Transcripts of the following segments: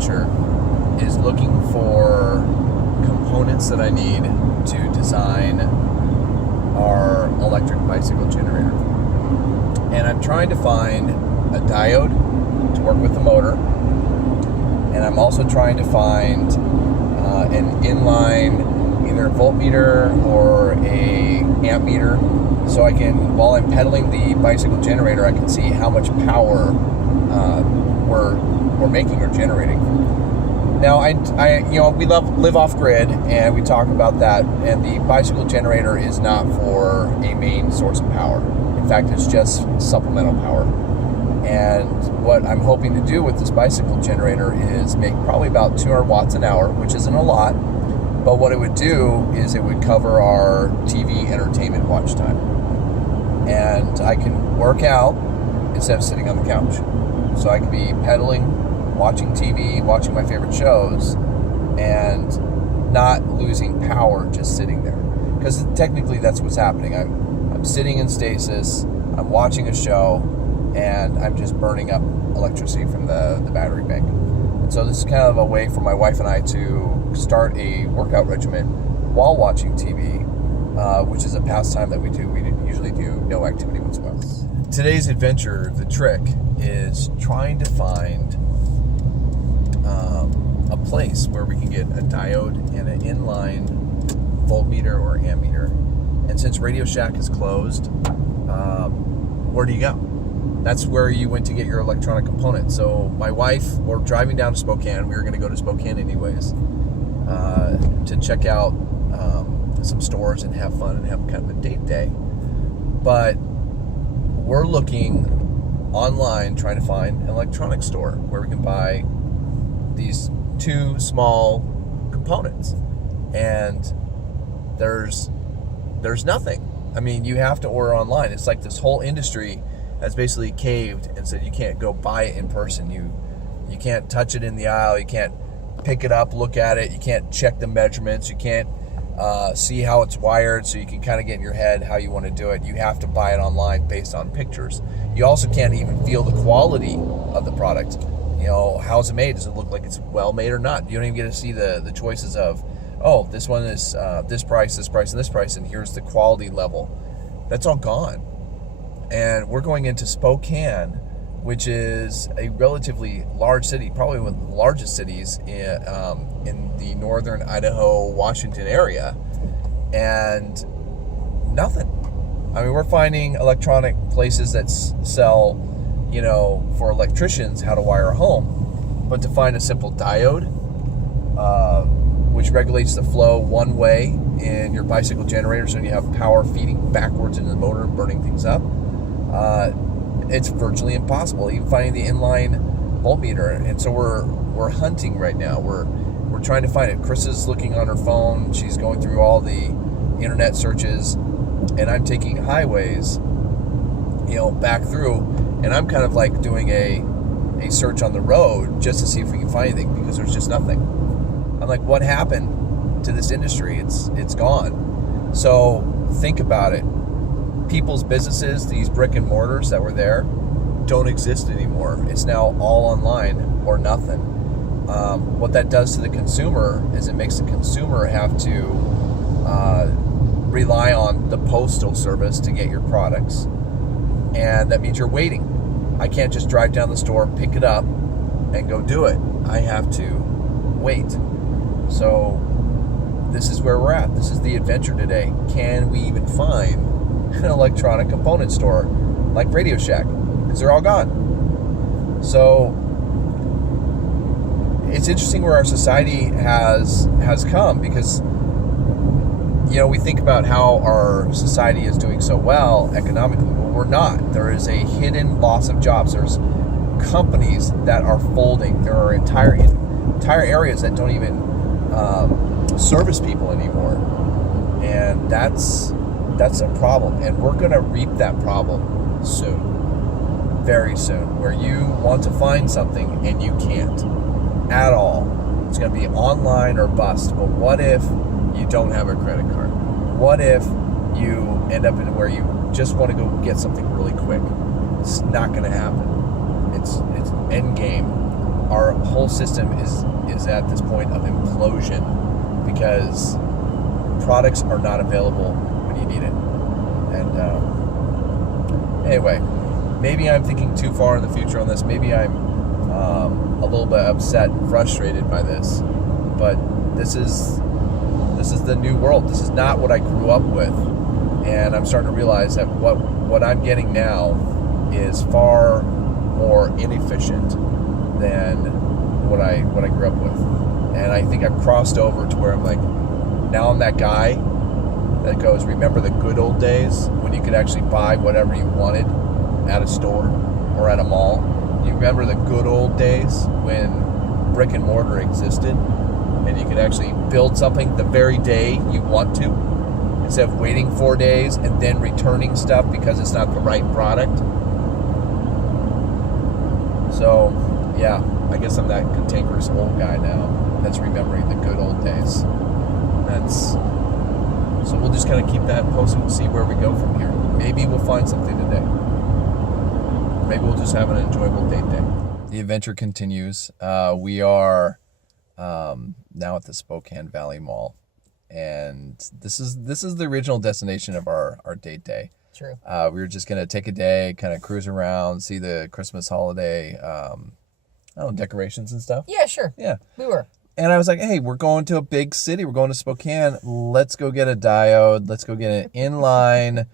adventure is looking for components that I need to design our electric bicycle generator. And I'm trying to find a diode to work with the motor. And I'm also trying to find an inline, either a voltmeter or a amp meter, so I can, while I'm pedaling the bicycle generator, I can see how much power we're making or generating. Now, we live off grid, and we talk about that. And the bicycle generator is not for a main source of power. In fact, it's just supplemental power. And what I'm hoping to do with this bicycle generator is make probably about 200 watts an hour, which isn't a lot. But what it would do is it would cover our TV entertainment watch time. And I can work out instead of sitting on the couch. So I can be pedaling, watching TV, watching my favorite shows, and not losing power just sitting there. Because technically that's what's happening. I'm sitting in stasis, I'm watching a show, and I'm just burning up electricity from the battery bank. And so this is kind of a way for my wife and I to start a workout regimen while watching TV, which is a pastime that we do. We usually do no activity whatsoever. Today's adventure, the trick, is trying to find a place where we can get a diode and an inline voltmeter or ammeter. And since Radio Shack is closed, where do you go? That's where you went to get your electronic components. So my wife, we're driving down to Spokane. We were going to go to Spokane anyways to check out some stores and have fun and have kind of a date day. But we're looking online trying to find an electronics store where we can buy these two small components. And there's nothing. I mean, you have to order online. It's like this whole industry has basically caved and said you can't go buy it in person. You can't touch it in the aisle. You can't pick it up, look at it. You can't check the measurements. You can't see how it's wired, so you can kind of get in your head how you want to do it. You have to buy it online based on pictures. You also can't even feel the quality of the product. You know, how's it made? Does it look like it's well made or not? You don't even get to see the choices of, oh, this one is this price, this price, and this price, and here's the quality level. That's all gone. And we're going into Spokane, which is a relatively large city, probably one of the largest cities in the northern Idaho, Washington area, and nothing. I mean, we're finding electronic places that sell, for electricians, how to wire a home, but to find a simple diode, which regulates the flow one way in your bicycle generator, so you have power feeding backwards into the motor and burning things up, it's virtually impossible. Even finding the inline voltmeter, and so we're hunting right now. We're trying to find it. Chris is looking on her phone. She's going through all the internet searches, and I'm taking highways, back through, and I'm kind of like doing a search on the road just to see if we can find anything, because there's just nothing. I'm like, what happened to this industry? It's gone. So think about it. People's businesses, these brick and mortars that were there, don't exist anymore. It's now all online or nothing. What that does to the consumer is it makes the consumer have to rely on the postal service to get your products. And that means you're waiting. I can't just drive down the store, pick it up, and go do it. I have to wait. So this is where we're at. This is the adventure today. Can we even find an electronic component store like Radio Shack? Because they're all gone. So it's interesting where our society has come, because we think about how our society is doing so well economically. Well, we're not. There is a hidden loss of jobs. There's companies that are folding. There are entire areas that don't even service people anymore, and that's a problem. And we're going to reap that problem soon, very soon, where you want to find something and you can't at all. It's going to be online or bust. But what if you don't have a credit card? What if you end up in where you just want to go get something really quick? It's not going to happen. It's end game. our whole system is at this point of implosion because products are not available when you need it. And anyway, maybe I'm thinking too far in the future on this. Maybe I'm a little bit upset and frustrated by this, but this is the new world. This is not what I grew up with, and I'm starting to realize that what I'm getting now is far more inefficient than what I grew up with. And I think I've crossed over to where I'm like, now I'm that guy that goes, remember the good old days when you could actually buy whatever you wanted at a store or at a mall? You remember the good old days when brick and mortar existed and you could actually build something the very day you want to, instead of waiting 4 days and then returning stuff because it's not the right product. So, yeah, I guess I'm that cantankerous old guy now that's remembering the good old days. So we'll just kind of keep that posted and see where we go from here. Maybe we'll find something today. Maybe we'll just have an enjoyable date day. The adventure continues. We are now at the Spokane Valley Mall, and this is the original destination of our date day. True. We were just gonna take a day, kind of cruise around, see the Christmas holiday, decorations and stuff. Yeah, sure. Yeah, we were. And I was like, hey, we're going to a big city. We're going to Spokane. Let's go get a diode. Let's go get an inline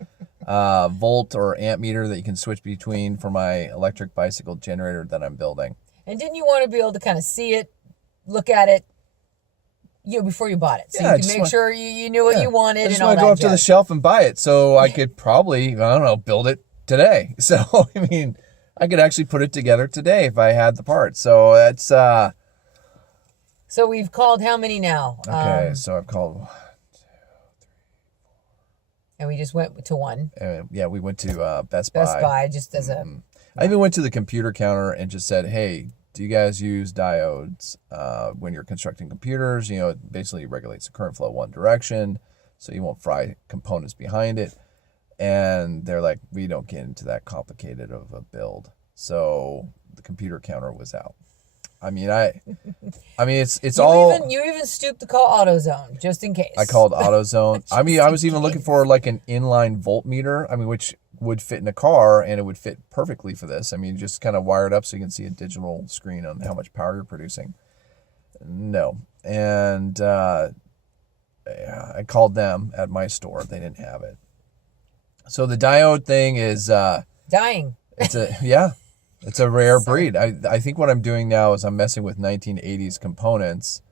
volt or amp meter that you can switch between for my electric bicycle generator that I'm building. And didn't you want to be able to kind of see it, look at it, before you bought it, so you can make sure you knew what you wanted and all that. I just want to go up to the shelf and buy it, so I could probably, build it today. So I mean, I could actually put it together today if I had the parts. So that's. So we've called how many now? Okay, so I've called 1, 2, 3, 4. And we just went to one. Yeah, we went to Best Buy. Best Buy, just as a... I even went to the computer counter and just said, hey, do you guys use diodes when you're constructing computers? It basically regulates the current flow one direction, so you won't fry components behind it. And they're like, we don't get into that complicated of a build. So the computer counter was out. I mean, it's all... You even stooped to call AutoZone, just in case. I called AutoZone. I was even looking for like an inline voltmeter, which would fit in a car, and it would fit perfectly for this. Just kind of wire it up so you can see a digital screen on how much power you're producing. No. And I called them at my store. They didn't have it. So the diode thing is... dying. It's a rare breed. I think what I'm doing now is I'm messing with 1980s components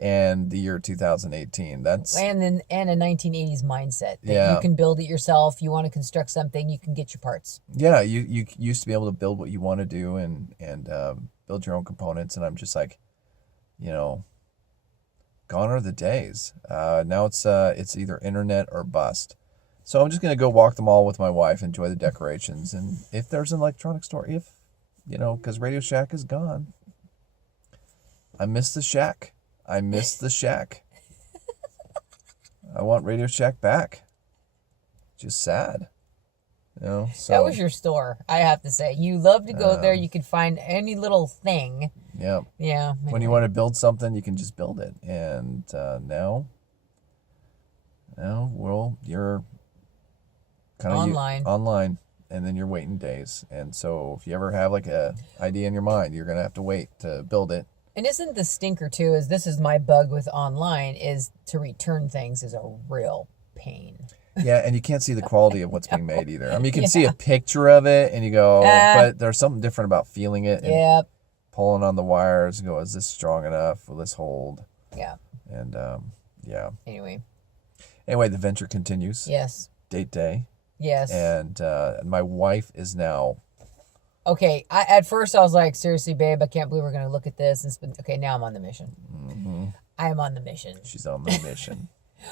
and the year 2018. That's and a 1980s mindset that you can build it yourself. You want to construct something, you can get your parts. Yeah, you used to be able to build what you want to do and build your own components, and I'm just like, gone are the days. Now it's either internet or bust. So I'm just going to go walk the mall with my wife, enjoy the decorations. And if there's an electronic store, because Radio Shack is gone. I miss the Shack. I want Radio Shack back. Just sad. So that was your store, I have to say. You love to go there. You could find any little thing. Yeah. Yeah. When you want to build something, you can just build it. And now, you're kind of online, and then you're waiting days. And so if you ever have like a idea in your mind, you're gonna have to wait to build it. And isn't the stinker too, is this is my bug with online, is to return things is a real pain. Yeah, and you can't see the quality of what's being made either. You can see a picture of it and you go, but there's something different about feeling it and pulling on the wires and go, is this strong enough? Will this hold? Yeah. And Anyway, the venture continues. Yes. Date day. Yes. And my wife is now... Okay, at first I was like, seriously, babe, I can't believe we're going to look at this. Okay, now I'm on the mission. Mm-hmm. I am on the mission. She's on the mission.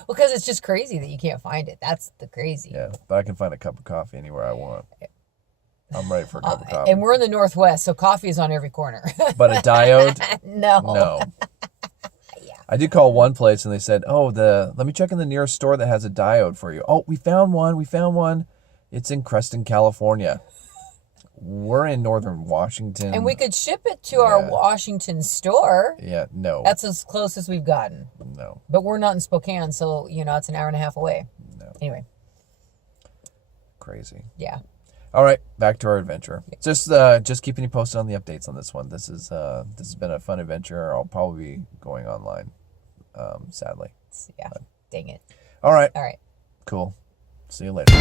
Well, because it's just crazy that you can't find it. That's the crazy. Yeah, but I can find a cup of coffee anywhere I want. I'm ready for a cup of coffee. And we're in the Northwest, so coffee is on every corner. But a diode? No. Yeah. I did call one place and they said, let me check in the nearest store that has a diode for you. Oh, we found one. It's in Creston, California. we're in northern Washington. And we could ship it to our Washington store. Yeah, no. That's as close as we've gotten. No. But we're not in Spokane, so, it's an hour and a half away. No. Anyway. Crazy. Yeah. All right, back to our adventure. Just keeping you posted on the updates on this one. This has been a fun adventure. I'll probably be going online, sadly. Yeah. But, dang it. All right. All right. Cool. See you later.